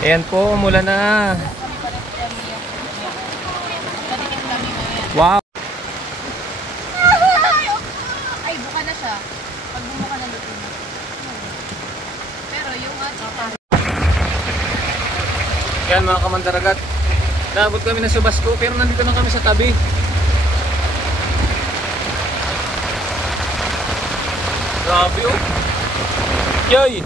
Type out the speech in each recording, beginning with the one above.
Ayan po, umulan na. Wow! Ay, buka na siya. Pag bumuka na luto na. Pero yung ating... Yan mga kamandaragat. Naabot kami na Subasco pero nandito lang kami sa tabi. Grabe oh. Yoy!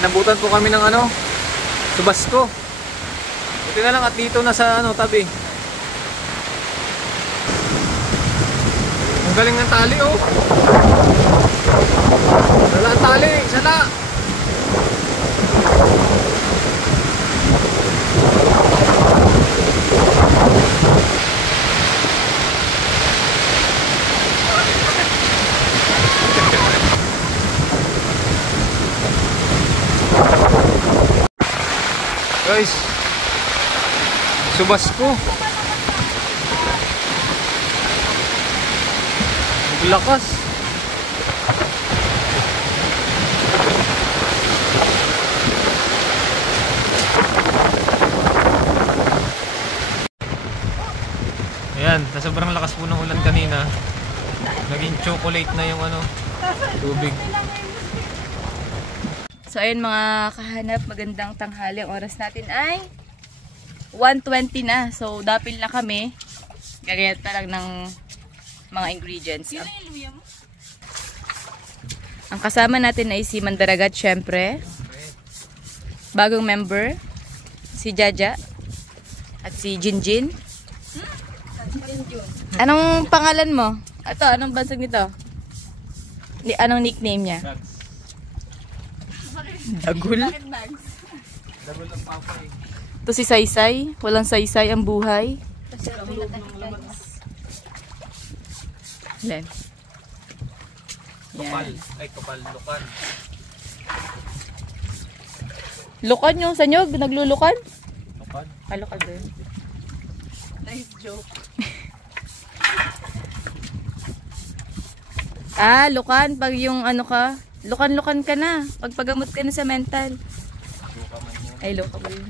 Inabutan po kami ng ano, Subasco. Buti na lang at dito na sa ano, tabi. Ang galing ng tali oh. Sala ang tali, sala. Guys, Subasco. Lakas. Ayan, sa sobrang lakas po ng ulan kanina, naging chocolate na yung ano, tubig. So ayun mga kahanap, magandang tanghali. Ang oras natin ay 1:20 na. So dapil na kami. Gagayat na lang ng mga ingredients. Ang kasama natin ay si Mandaragat syempre. Bagong member, si Jaja at si Jinjin. Anong pangalan mo? Ito, anong bansag nito? Anong nickname niya? Dagul? Dagul ang papa eh. Ito si Saysay. Walang saysay ang buhay. Yan. Kapal. Ay, kapal. Lukan. Lukan yung sa nyog? Naglulukan? Lukan. Lukan din. Nice joke. Lukan. Pag yung ano ka, lukan-lukan ka na. Pagpagamot ka na sa mental. Ay, luka ba yun?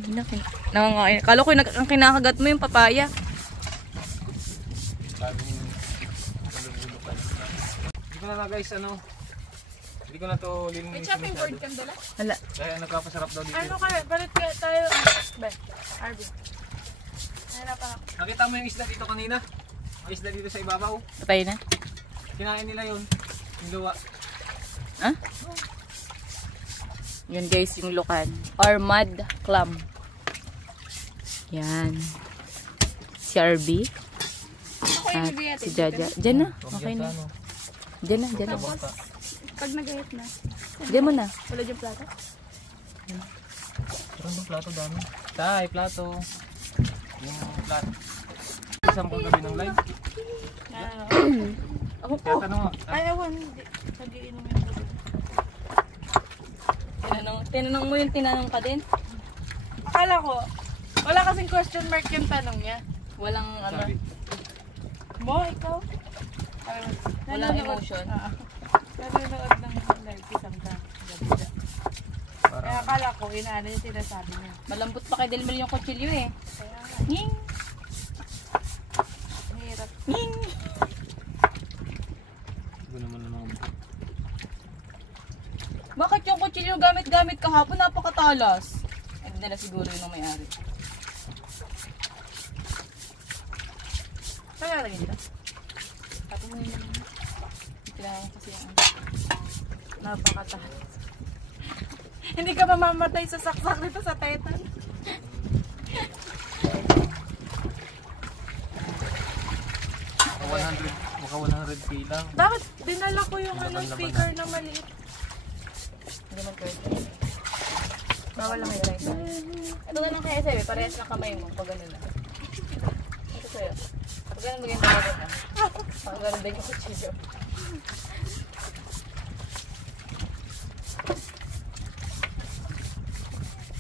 Nangangain. Kala ko ang kinakagat mo yung papaya. Hindi ko na guys, ano. Hindi ko na to linisin. May chopping board kang dala? Hala. Kaya nagpapasarap daw dito. Ano kaya? Balit kaya tayo. Ben, Arby. Nahirapan ako. Nakita mo yung isda dito kanina? Yung isda dito sa ibabaw. Patay na? Kinain nila yun. Yung luwa. Ha? Yan guys, yung lukan. Or mud clam. Yan. Si RB. At si Jaja. Diyan na. Okay na. Diyan na, diyan na. Pag nagahit na. Diyan mo na. Wala dyan plato? Parang yung plato dami. Tay, plato. Yung plato. Isang kong gabi ng live. Ako po. Kaya tanong mo. Ay, ako hindi. Sagiinom yung tubig. Tinanong mo yung tinanong ka din? Akala ko, wala kasing question mark yung tanong niya. Walang ano. Sabi. Mo, ikaw? Walang emotion. Nanonood ng live isang ta. Kaya akala ko, inaano yung sinasabi niya. Malambot pa kay Delmel yung kutsilyo eh. Kaya nga. Ning! Hirap. Ning! Hindi naman naman. Bakit yung kutsilyo gamit-gamit kahapon napakatalas? Ay, hindi na siguro yun ang may-ari. Kaya lagi ito. Tapos mo yun. Kailangan kasi yung Napakatalas. Hindi ka mamamatay sa saksak nito sa Titan. Maka 100k lang. Bakit dinala ko yung speaker na maliit? Hindi man pwede. Bawal lang yung Titan. Ito na lang kaya sa'yo, parehas lang kamay mo pag gano'n na. Ito sa'yo. Pag ganun maganda ka na. Pag ganun din yung kutsilyo.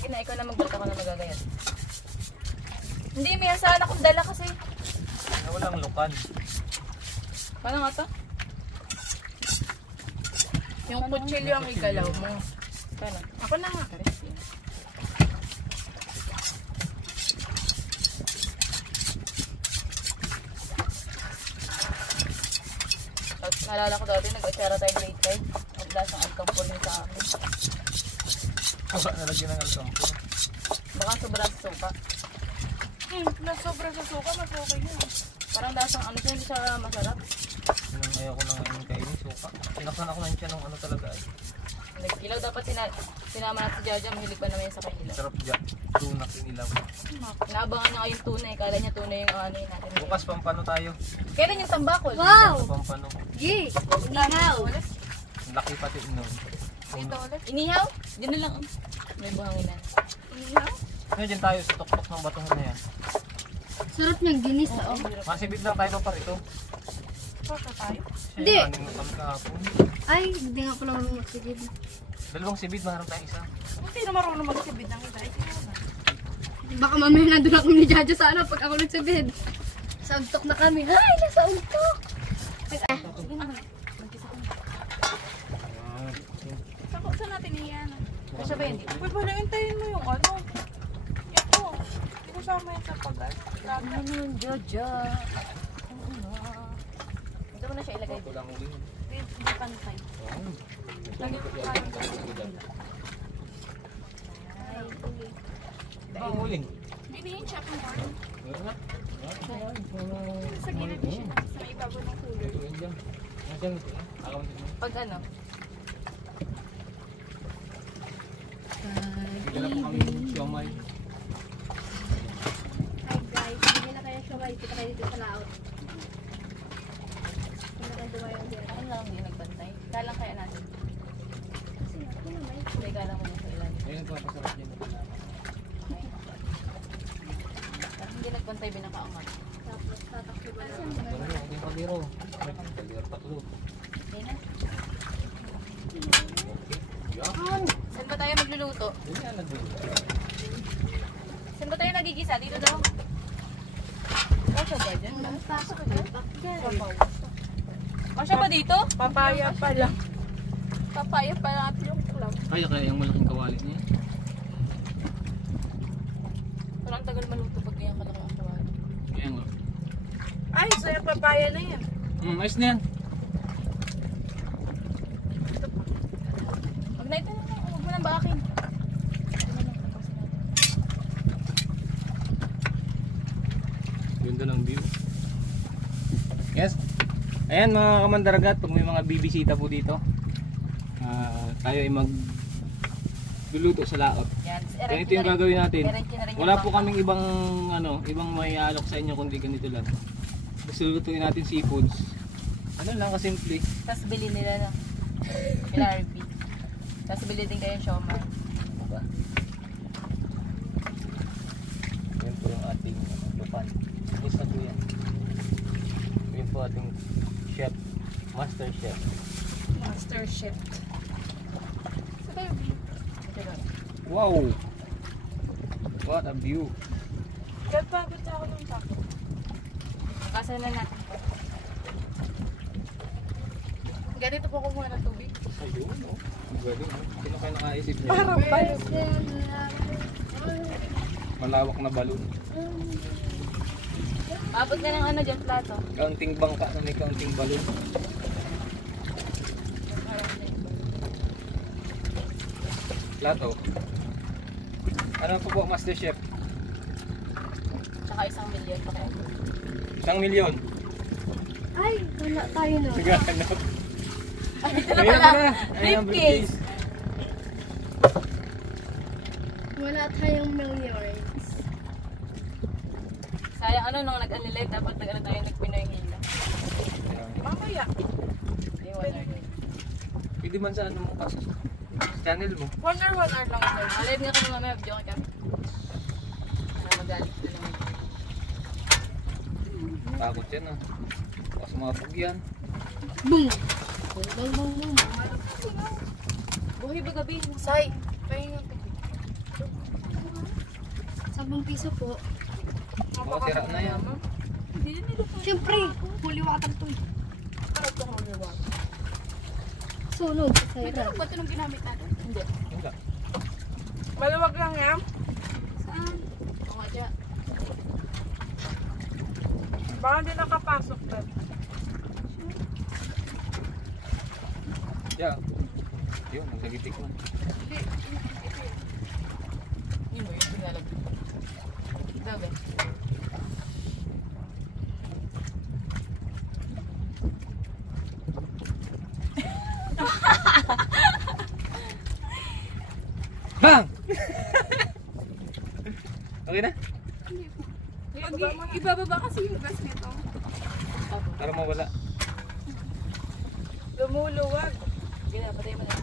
Kina, ikaw na magdala ko na magagayat. Hindi, may sana akong dala kasi. Walang lukan. Paano nga to? Yung kutsilyo ang igalaw mo. Paano? Ako na nga. Naalala ko dati, nag-atsara tayo grade 5. Ang lasang alkampol niya sa amin. Baka nalagyan ng alkampo. Baka sobra sa suka. Sobra sa suka, mas okay na. Parang lasang ano siya, hindi siya masarap. Yun ang ayaw ko nang kainin, suka. Sinaksan ako ng siya nung ano talaga eh. Nagkilaw, dapat sinama natin si Jaja, mahilig pa naman yan sa kahilaw. Sarap dyan. Tuna kinilaw. Inaabangan niya yung tuna eh, kala niya tuna yung ano yun natin. Bukas pampano tayo. Kailan yung tambakol? Ano pampano? Yee! Inihaw! Ang laki pati nun. Dito ulit. Inihaw? Diyan na lang. May buhanginan. Inihaw? Ngayon dyan tayo sa tuktok ng batongan na yan. Sarap ng ginis, Oo. Masibid lang tayo pa rito. Paka tayo? Hindi. Aning na kami kahapon. Ay, hindi nga pala marunong magsigid. Dalawang sibid, maharap tayo isa. Kung sino marunong magsibid ng isa, ay sino na. Baka mamaya nandun ako ni Jaja sa ano pag ako nagsabid. Sa untok na kami. Ay, nasa untok! Sige na. Magkisa ko na. Saan natin iyan? Kasya ba hindi? Uy, parang hintayin mo yung ano. Ito. Hindi ko sama yan sa pag-ano. Ano yun, Jaja? Ito mo na siya ilagay. Ito lang uling. Hindi pantay. Lagi ko Ito ang uling. Hindi yung chop mo. Meron na. Sa gilid siya. Sa may ibabaw ng cooler. Ito yun dyan. Nasaan ito? Akam ito. Pag ano? Bigyan na po kami ng siomay. Hi guys, hindi na kaya siya may kita kayo dito sa laot. Hindi na dumayon dyan. Ako lang hindi nagbantay. Kalang kaya natin. Kasi ako naman. Hindi kalang mo sa ilalim. Ayun po, pasarap yan. Parang hindi nagbantay binakaangat. Tapos tatakbo ba lang. Dami yung aking kaliro. Kaliro tatlo. Okay na. Yan. Saan ba tayo magluluto? Hindi yan nagbulo. Saan ba tayo nagigisa? Dito daw. Kasya ba dyan? Pasok ko dyan. Kasya ba dito? Papaya pa lang. Papaya pa lang at yung club. Kaya yung malaking kawali niya. Parang tagal maluto pag ganyan ka lang ang tawag. Kaya nga. Ay, so yung papaya na yan. Ayos na yan. Wag na ito na. Huwag mo nang baakin. Ganda ng view. Yes. Ayan mga kamandaragat, pag may mga bibisita po dito, tayo ay magluluto sa laot. Yan. Ganito yung gagawin natin. Erenchi na rin yung Wala po baka. kaming ibang may alok sa inyo kundi ganito lang. Gusto lutuin natin seafoods. Ano lang kasimple. Tapos bili nila ng LRB. Tapos bili din kayo ng siomay. Diba? Yan po yung ating lupan. Isa po yan. Yan po ating chef. Master chef. Master chef. Sa baby. Ito lang. Wow! What a view! Gagpagod ako ng taco. Kasan na natin. Ganito po kumuha ng tubig. Ayun, oh. Galing, oh. Sino kayo nakaisip niya? Parang pala. Malawak na balon. Abot na ng ano dyan, plato. Kaunting bangka na may kaunting balon. Plato. Ano po Master Chef? Tsaka 1 milyon pa kayo. 1 milyon. Ay, wala tayo no. Naghahanap. Ay, ito na Ayun pala. na. Ayun ang Briefcase. Wala tayong millions. Sayang ano nung nag-anilay, dapat nag-ano tayo nagpinoy hila. Mamaya. Hindi, 1 Pwede man sa ano mo pa. Channel mo. 1 hour lang ito. Alive nga kami mamaya, joke kami. Para magalit na naman. Takot yan ah. Baka sumabog yan. Boom! Boom, boom, boom, boom. Buhay ba gabi? Say, pahinga po. 10 piso po. Oo, tira na yan. Hindi na nila. Siyempre, huli water to. Sunog sa sayra. Ba't nung ginamit natin? Hindi. Wala. Maluwag lang yan. Saan? Oo nga dyan. Baka hindi nakapasok na. Yeah. Yun, naglagitik man. Yun mo yung pinalagay. Dabe. Bang! Okay na? Ibababa kasi yung gas nito. Para mawala. Lumuluwag. Sige na, patay mo na.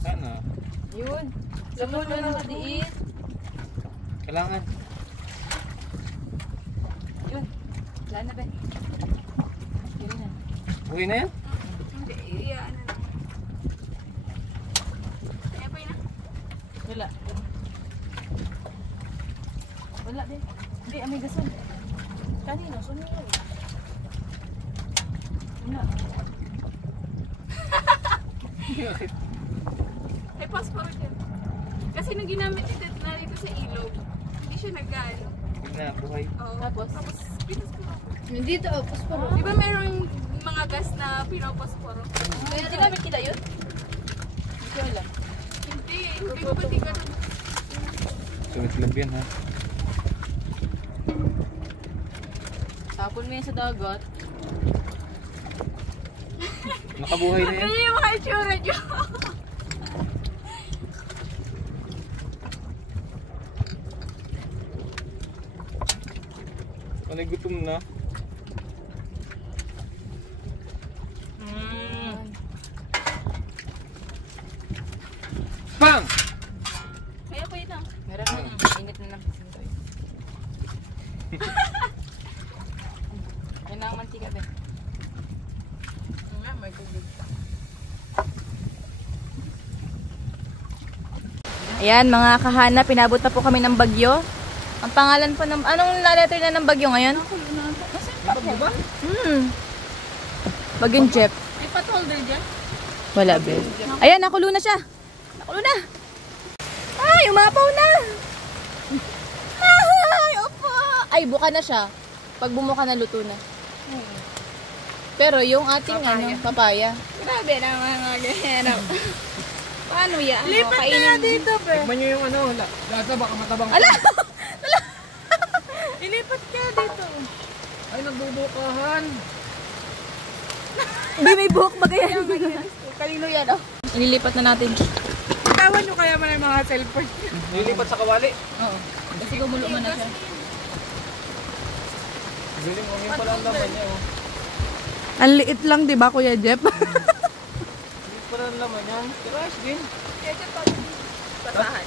Sana. Yun. Lumulong na nakadiin. Kailangan. Yun. Wala na ba? Yun na. Buhay na yan? Hindi, iyan na. Kaya pa yun Wala. Wala din. Hindi, may gasol. Kanino? Sumiyaw. Wala. Ay, passport yan. Kasi nung ginamit ni Ted na rito sa ilog, hindi siya nag-ano. Yun na, buhay. Oo. Tapos? Tapos, pinasporo. Dito, pasporo. Di ba merong mga gas na pinapasporo? Kaya ginamit kita yun? Hindi ko alam. Hindi, hindi ko pati ka Sulit lang yan ha. Tapon mo yan sa dagat. Nakabuhay na yan. Ganyan yung mga itsura nyo. Panay gutom na. Bang! Kaya pa yun ah. Meron na. Init na ng pising tayo. Yan na ang mantika, be. May tubig. Ayan, mga kahanap, pinabot na po kami ng bagyo. Ang pangalan po ng... Anong letter na ng bagyo ngayon? Bagyong Jeff. May patholder dyan? Wala, be. Ayan, nakulo na siya. Nakulo na. Ay, umapaw na. Ay, opo. Ay, buka na siya. Pag bumuka na, luto na. Pero yung ating papaya. Grabe naman mga ganyan. Paano yan? Lipat na nga dito, be. Tikman nyo yung ano, lasa baka matabang. Ilipat ka dito. Ay, nagbubukahan. Hindi may buhok ba kaya? Kanino yan, oh? Ililipat na natin. Tawan nyo kaya man ang mga cellphone. Nilipat sa kawali. Oo. Kasi gumulo mo na siya. Galing mo, yun pala ang laman niya. Oh. Ang liit lang, di ba, Kuya Jeff? Yun pala ang laman yan. Rice din. Basahan.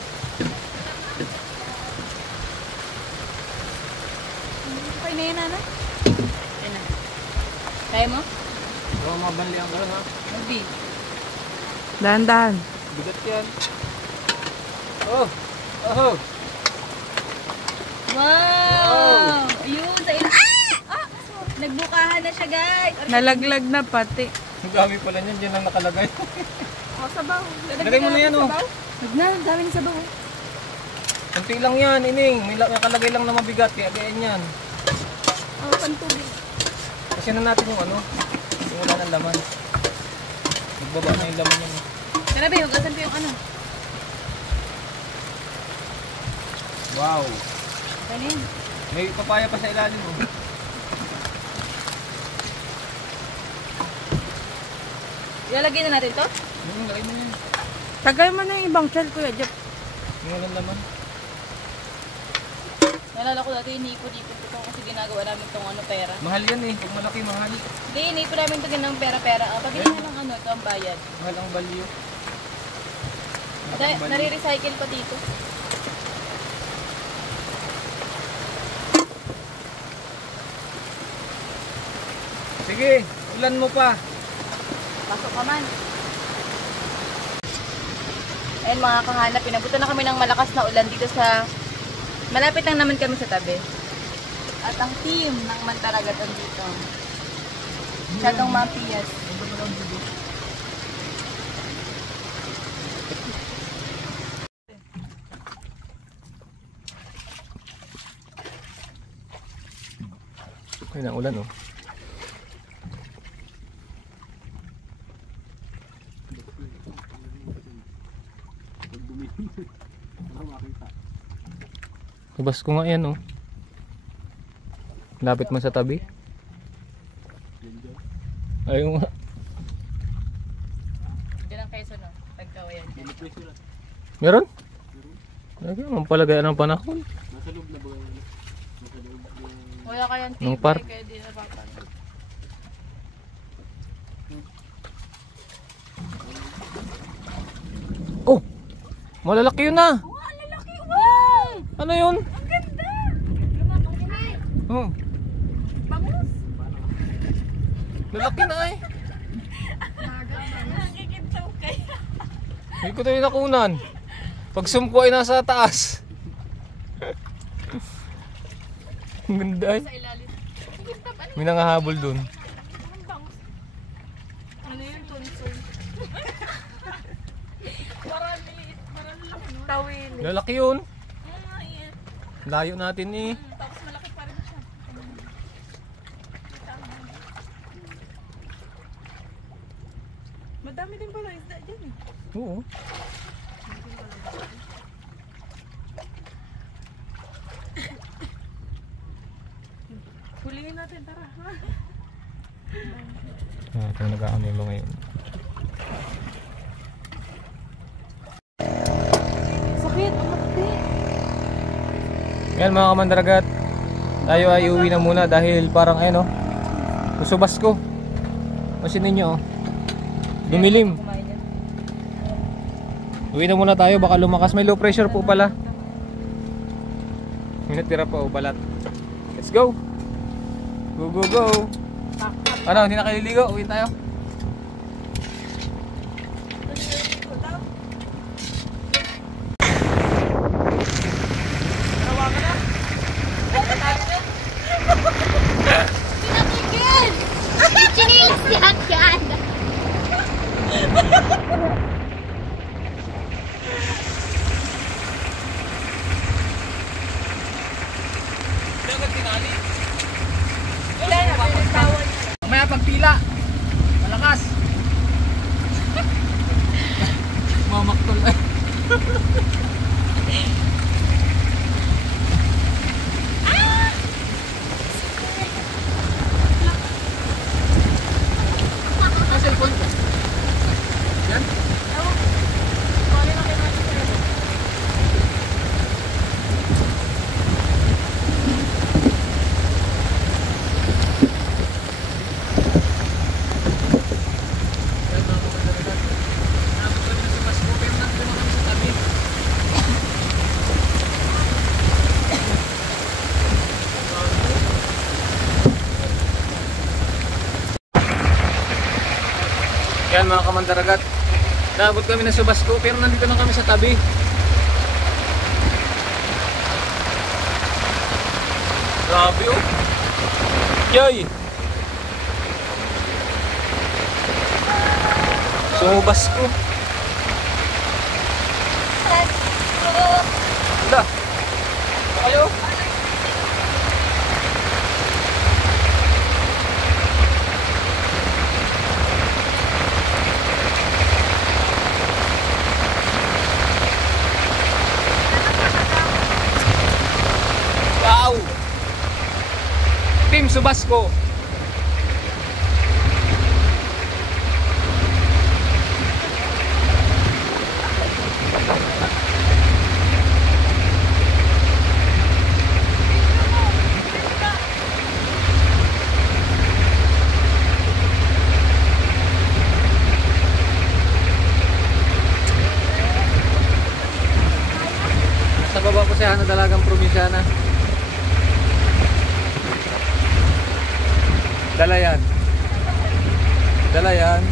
Okay na yan, ano? Yan na. Kaya mo? Baka mabali ang gano'n ha. Magbi. Dahan-dahan. Bigat yan. Oh! Oh! Wow! Ayun, sa ilo. Ah! Nagbukahan na siya, guys. Nalaglag na pati. Ang dami pala niyan, dyan lang nakalagay. O, sabaw. Lagay mo na yan oh. Huwag na, ang daming sabaw. Kunti lang yan, ining. May nakalagay lang na mabigat, kaya gayan yan. O, pantubig. Kasi na natin yung ano, yung wala ng laman. Nagbaba na yung laman yan. Tara, be, hugasan ko yung ano. Wow! Kanin. May papaya pa sa ilalim oh. Ilalagay na natin to? Lagay mo yan. Tagay mo na yung ibang shell, Kuya Jeff. Yung walang laman. Nalala ko dati, iniipon-ipon ko itong kasi ginagawa namin itong ano, pera. Mahal yan eh, pag malaki mahal. Hindi, iniipon namin ito ng pera-pera. Pabili na ng ano, ito ang bayad. Mahal ang value. Nare-recycle pa dito. Sige, ulan mo pa. Pasok ka man. Ayun mga kahanap, pinabutan na kami ng malakas na ulan dito sa... Malapit lang naman kami sa tabi. At ang team ng Mantaragat dito. Masyadong mapiyas. Ayun ang ulan oh. Subas ko nga yan oh. Lapit man sa tabi. Ayun nga. Diyan ang Quezon no? Tagkawayan dyan. Meron? Lagi naman palagay ng panahon. Wala kayang Nung tibay, park. kaya di napapanood. Oh! Malalaki yun ah! Wow, ang lalaki! Wow! Ano yun? Ang ganda! Oh, Bangus! lalaki na eh. Nakikintaw kaya. Hindi ko tayo nakunan. Pag zoom ko ay nasa taas. Ang ganda eh. Sa ilalim. Kikintab, ano? May nangahabol dun. Ang bangus. Ano yung tunsoy? Parang maliit, parang laki no? Tawil. Lalaki yun. Ayan. Layo natin eh. Tapos malaki pa rin siya. Madami din pala isda dyan eh. Oo. Huliin natin, tara. Ito nag-aanilo ngayon. Sakit, ang makati. Yan mga kamandaragat. Tayo ay uwi na muna dahil parang ayun oh. Susubas ko. Kasi ninyo oh. Dumilim. Uwi na muna tayo, baka lumakas. May low pressure po pala. May natira pa o balat. Let's go. Go go go. Ano, hindi na kayo liligo? Uwi tayo. Pinatigil! Chinilas si Atyan! Dagat tinali. Wala na, pinatawan. Maya pagpila. Malakas. Mamaktol ay. Ang cellphone ko. Yan. Yan mga kamandaragat, naabot kami na Subasco pero nandito lang kami sa tabi. Grabe oh. Yay! Subasco. Wala. Ayo. Wow! Team Subasco. Sa baba ko siya na dalagang probinsyana. Dala yan. dala yan.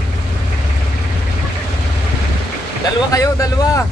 Dalawa kayo, dalawa.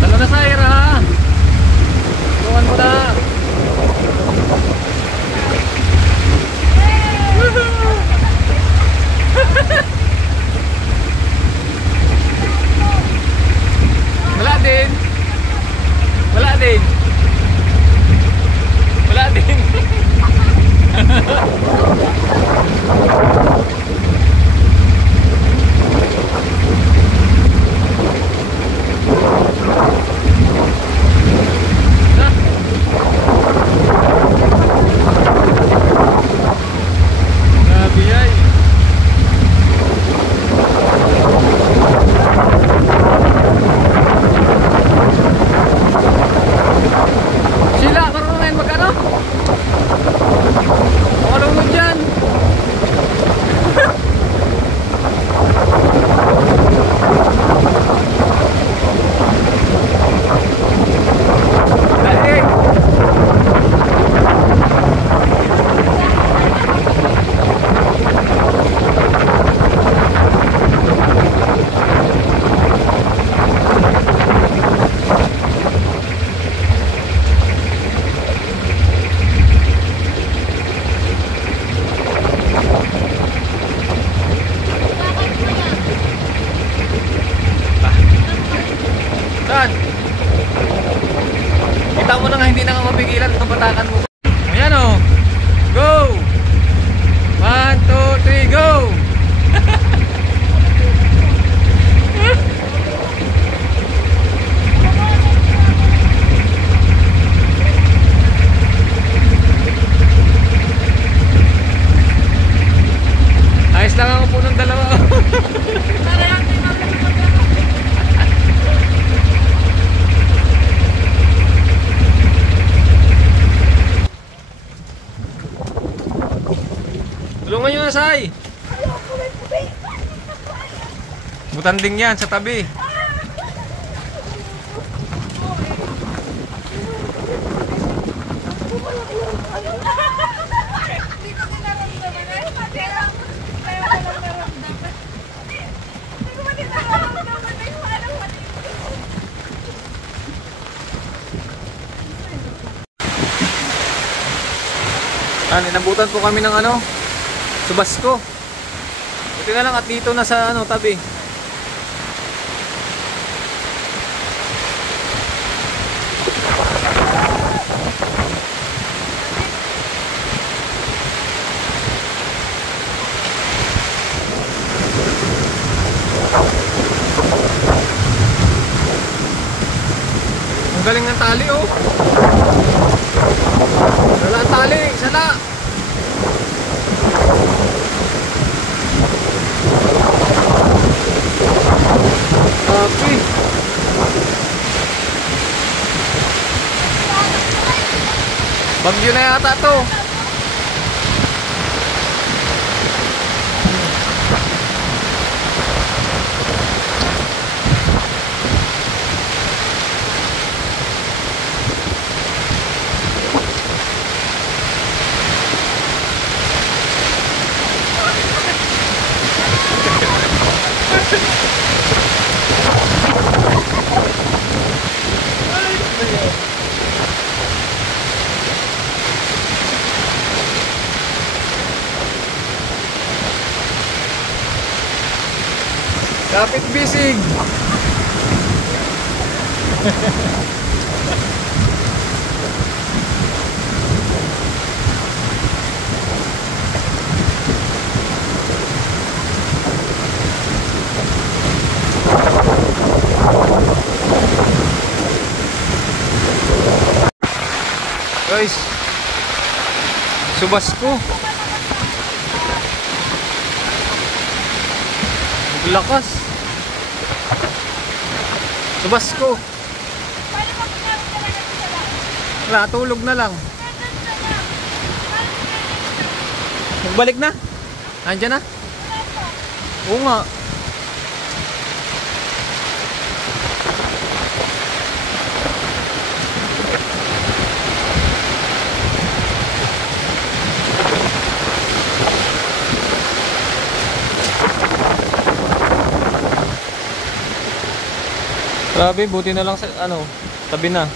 Dalawa na sa ira. Tuwan mo na. Wala din. Wala din. Wala din. Grabe ay. Sila, marunong ngayon magkano? Marunong mo dyan. Daig. Saan? Kita mo na nga, hindi na nga mapigilan itong batakan mo. Ayan o. Go! 1, 2, 3, go! Ayos lang ako po ng dalawa. Tulungan nyo na, Say! Butanding yan sa tabi. Inabutan po kami ng ano, Subasco. Buti na lang at dito na sa ano, tabi. Ang galing ng tali, oh. Wala ang tali, sala. Tapi bagyo na yata to. Kapit bisig. Guys, Subasco. Lakas. Subas ko. Wala, tulog na lang. Magbalik na. Nandiyan na. Oo nga. Grabe, buti na lang sa ano, tabi na.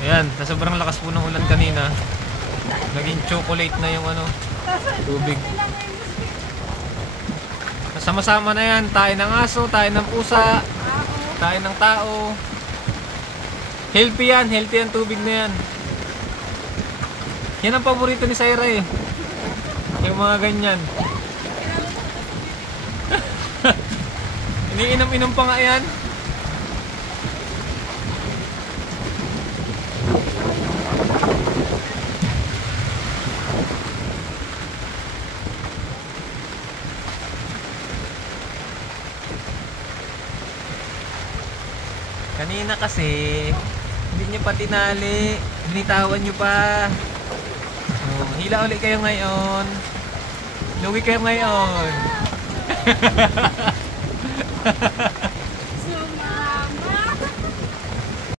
Ayan, sa sobrang lakas po ng ulan kanina, naging chocolate na yung ano, tubig. Sama-sama na yan, tayo ng aso, tayo ng pusa, tayo ng tao. Healthy yan tubig na yan. Yan ang paborito ni Syra eh. Yung mga ganyan. Iniinom-inom pa nga yan. Kanina kasi hindi nyo pa tinali, binitawan nyo pa. Oh, hila ulit kayo ngayon. Luwi kayo ngayon.